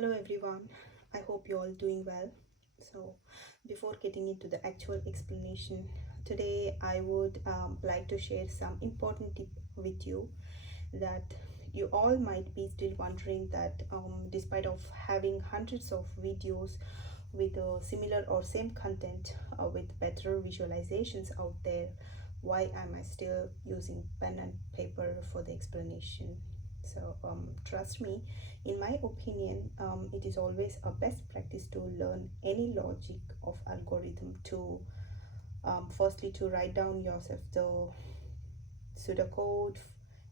Hello everyone, I hope you're all doing well. So before getting into the actual explanation, today I would like to share some important tip with you that you all might be still wondering that despite of having hundreds of videos with similar or same content with better visualizations out there, why am I still using pen and paper for the explanation? So trust me, in my opinion, it is always a best practice to learn any logic of algorithm to firstly to write down yourself the pseudocode,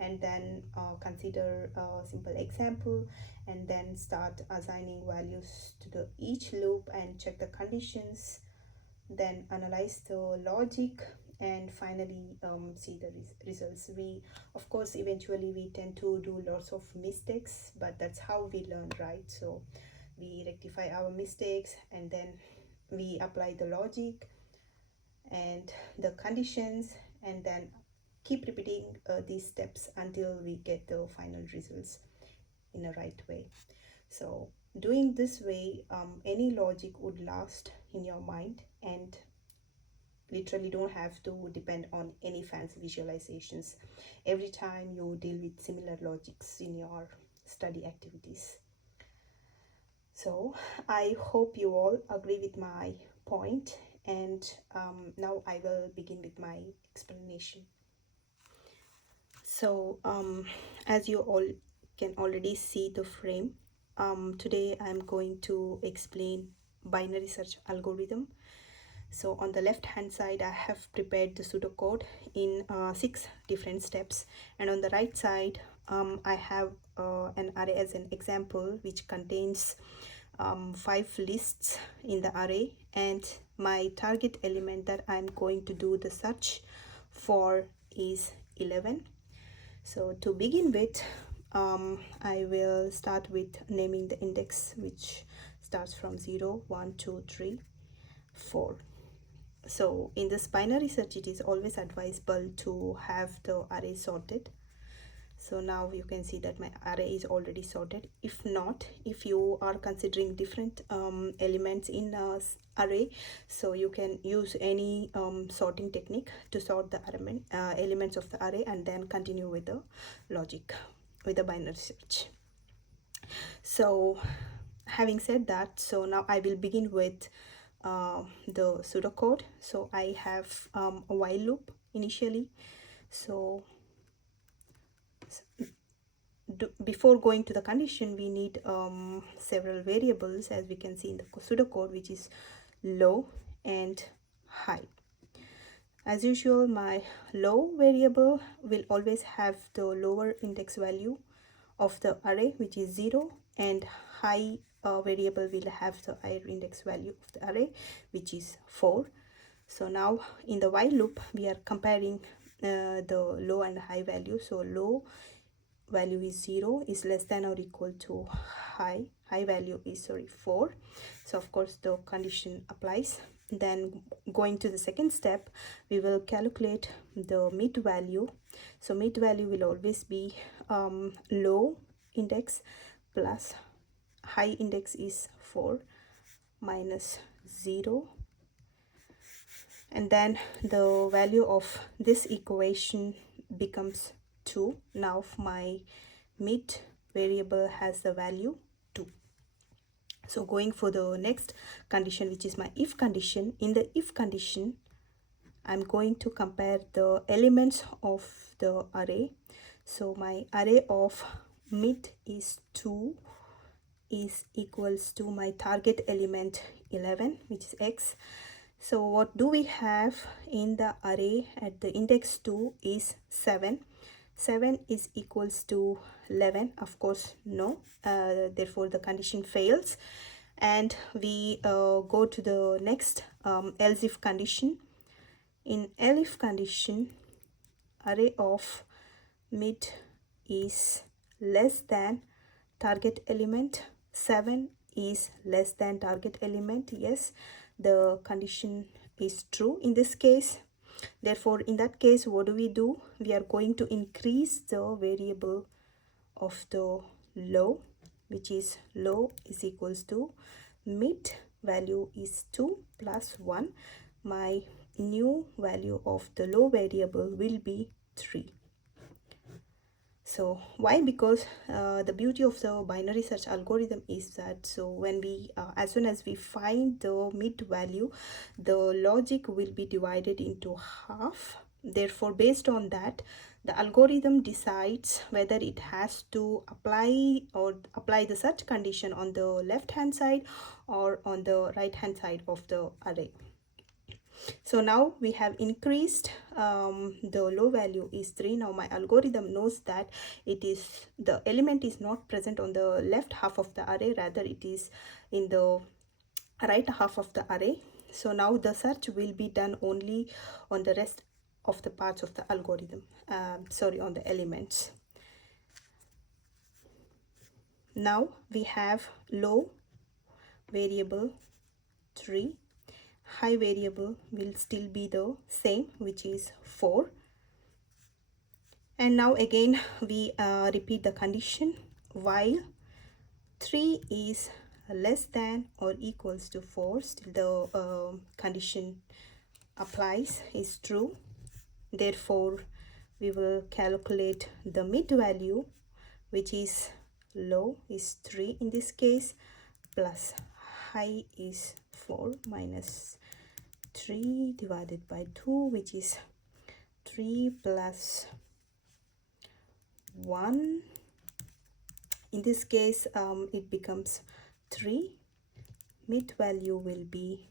and then consider a simple example, and then start assigning values to the each loop and check the conditions, then analyze the logic, and finally see the results. We of course eventually we tend to do lots of mistakes, but that's how we learn, right? So we rectify our mistakes and then we apply the logic and the conditions, and then keep repeating these steps until we get the final results in a right way. So doing this way, any logic would last in your mind and literally don't have to depend on any fancy visualizations every time you deal with similar logics in your study activities. So I hope you all agree with my point, and now I will begin with my explanation. So as you all can already see the frame, today I'm going to explain binary search algorithm. So on the left hand side I have prepared the pseudocode in 6 different steps, and on the right side I have an array as an example which contains 5 lists in the array, and my target element that I'm going to do the search for is 11. So to begin with, I will start with naming the index, which starts from 0, 1, 2, 3, 4. So in this binary search, it is always advisable to have the array sorted. So now you can see that my array is already sorted. If not, if you are considering different elements in a array, so you can use any sorting technique to sort the elements of the array and then continue with the logic with the binary search. So having said that, so now I will begin with the pseudocode. So I have a while loop initially. So before going to the condition, we need several variables, as we can see in the pseudocode, which is low and high. As usual, my low variable will always have the lower index value of the array, which is 0, and high variable will have the higher index value of the array, which is 4. So now in the while loop we are comparing the low and high value. So low value is 0, is less than or equal to high value is 4. So of course the condition applies. Then going to the second step, we will calculate the mid value. So mid value will always be low index plus high index is 4 minus 0, and then the value of this equation becomes 2. Now my mid variable has the value 2. So going for the next condition, which is my if condition. In the if condition, I'm going to compare the elements of the array. So my array of mid is 2 is equals to my target element 11, which is x. So what do we have in the array at the index 2 is 7. 7 is equals to 11, of course no, therefore the condition fails, and we go to the next else if condition. In else if condition, array of mid is less than target element, 7 is less than target element. Yes, the condition is true in this case. Therefore in that case, what do? We are going to increase the variable of the low. which is low is equals to mid value is 2 plus 1. My new value of the low variable will be 3. So why? Because the beauty of the binary search algorithm is that, so when we as soon as we find the mid value, the logic will be divided into half. Therefore, based on that, the algorithm decides whether it has to apply the search condition on the left hand side or on the right hand side of the array. So now we have increased the low value is 3. Now my algorithm knows that it is the element is not present on the left half of the array, rather it is in the right half of the array. So now the search will be done only on the rest of the parts of the algorithm, on the elements. Now we have low variable 3, high variable will still be the same, which is 4. And now again we repeat the condition while 3 is less than or equals to 4. Still the condition applies, is true. Therefore we will calculate the mid value, which is low is 3 in this case, plus high is 4 minus 3 divided by 2, which is 3 plus 1. In this case it becomes 3. Mid value will be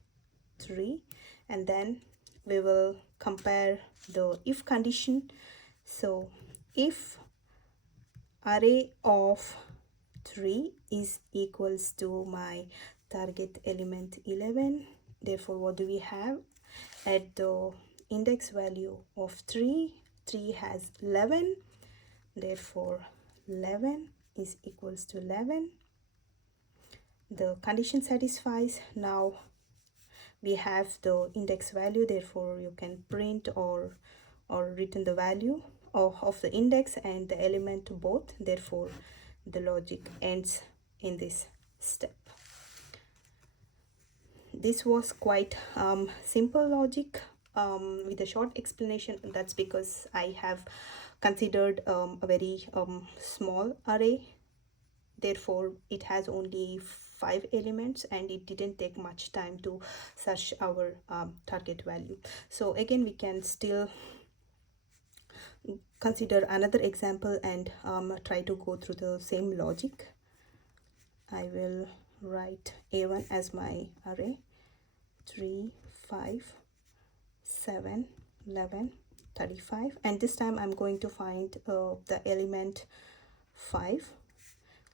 3, and then we will compare the if condition. So if array of 3 is equals to my target element 11, therefore what do we have at the index value of 3 has 11, therefore 11 is equals to 11. The condition satisfies. Now we have the index value, therefore you can print or return the value of the index and the element both. Therefore the logic ends in this step. This was quite simple logic with a short explanation. That's because I have considered a very small array. Therefore it has only 5 elements and it didn't take much time to search our target value. So again we can still consider another example and try to go through the same logic. I will write A1 as my array, 3, 5, 7, 11, 35, and this time I'm going to find the element 5.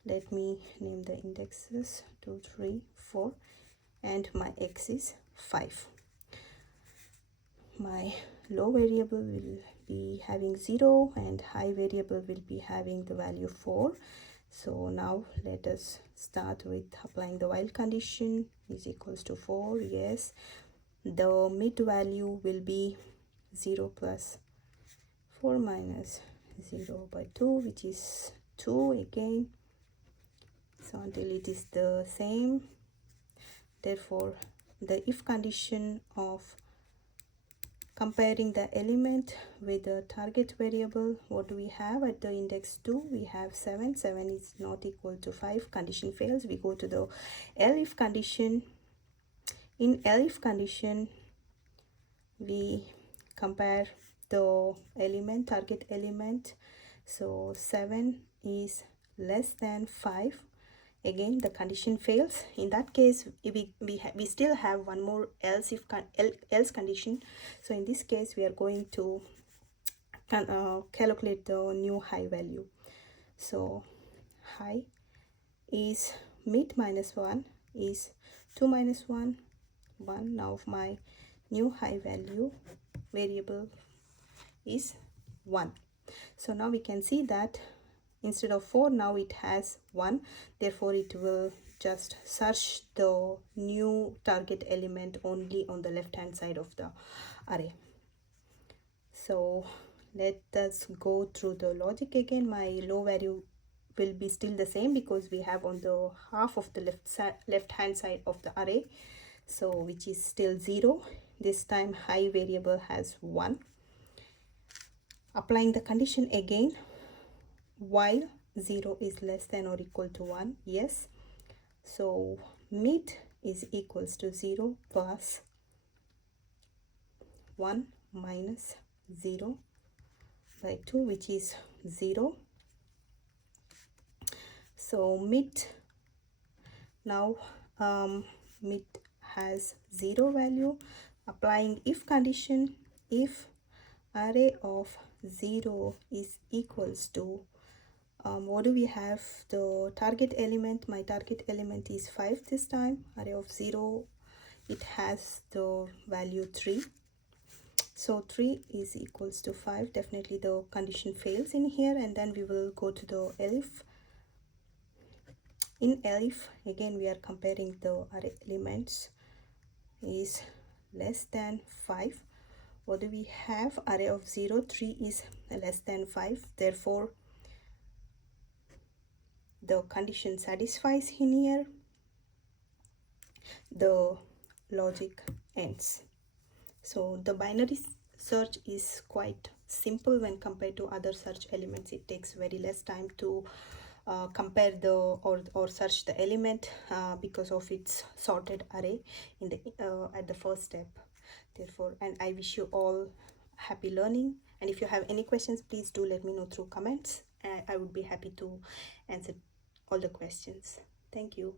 Let me name the indexes 2, 3, 4, and my x is 5. My low variable will be having 0 and high variable will be having the value 4. So now let us start with applying the while condition is equals to 4. Yes, the mid value will be 0 plus 4 minus 0 by 2, which is 2 again. So until it is the same, therefore the if condition of comparing the element with the target variable, what do we have at the index 2? We have 7. 7 is not equal to 5. Condition fails. We go to the elif condition. In elif condition, we compare the element, target element. So 7 is less than 5. Again the condition fails. In that case we still have one more else condition. So in this case we are going to calculate the new high value. So high is mid minus 1 is 2 minus 1 1. Now my new high value variable is 1. So now we can see that instead of 4 now it has 1, therefore it will just search the new target element only on the left hand side of the array. So let us go through the logic again. My low value will be still the same because we have on the half of the left hand side of the array, so which is still 0. This time high variable has 1. Applying the condition again, while 0 is less than or equal to 1, yes, so mid is equals to 0 plus 1 minus 0 by 2, which is 0. So mid, now mid has 0 value. Applying if condition, if array of 0 is equals to what do we have, the target element, my target element is 5 this time. Array of 0, it has the value 3, so 3 is equals to 5. Definitely the condition fails in here, and then we will go to the elif. In elif again we are comparing the array elements is less than 5. What do we have? Array of 0, 3 is less than 5, therefore the condition satisfies in here, the logic ends. So the binary search is quite simple when compared to other search elements. It takes very less time to compare the or search the element because of its sorted array in the at the first step. Therefore, and I wish you all happy learning, and if you have any questions, please do let me know through comments. I would be happy to answer all the questions. Thank you.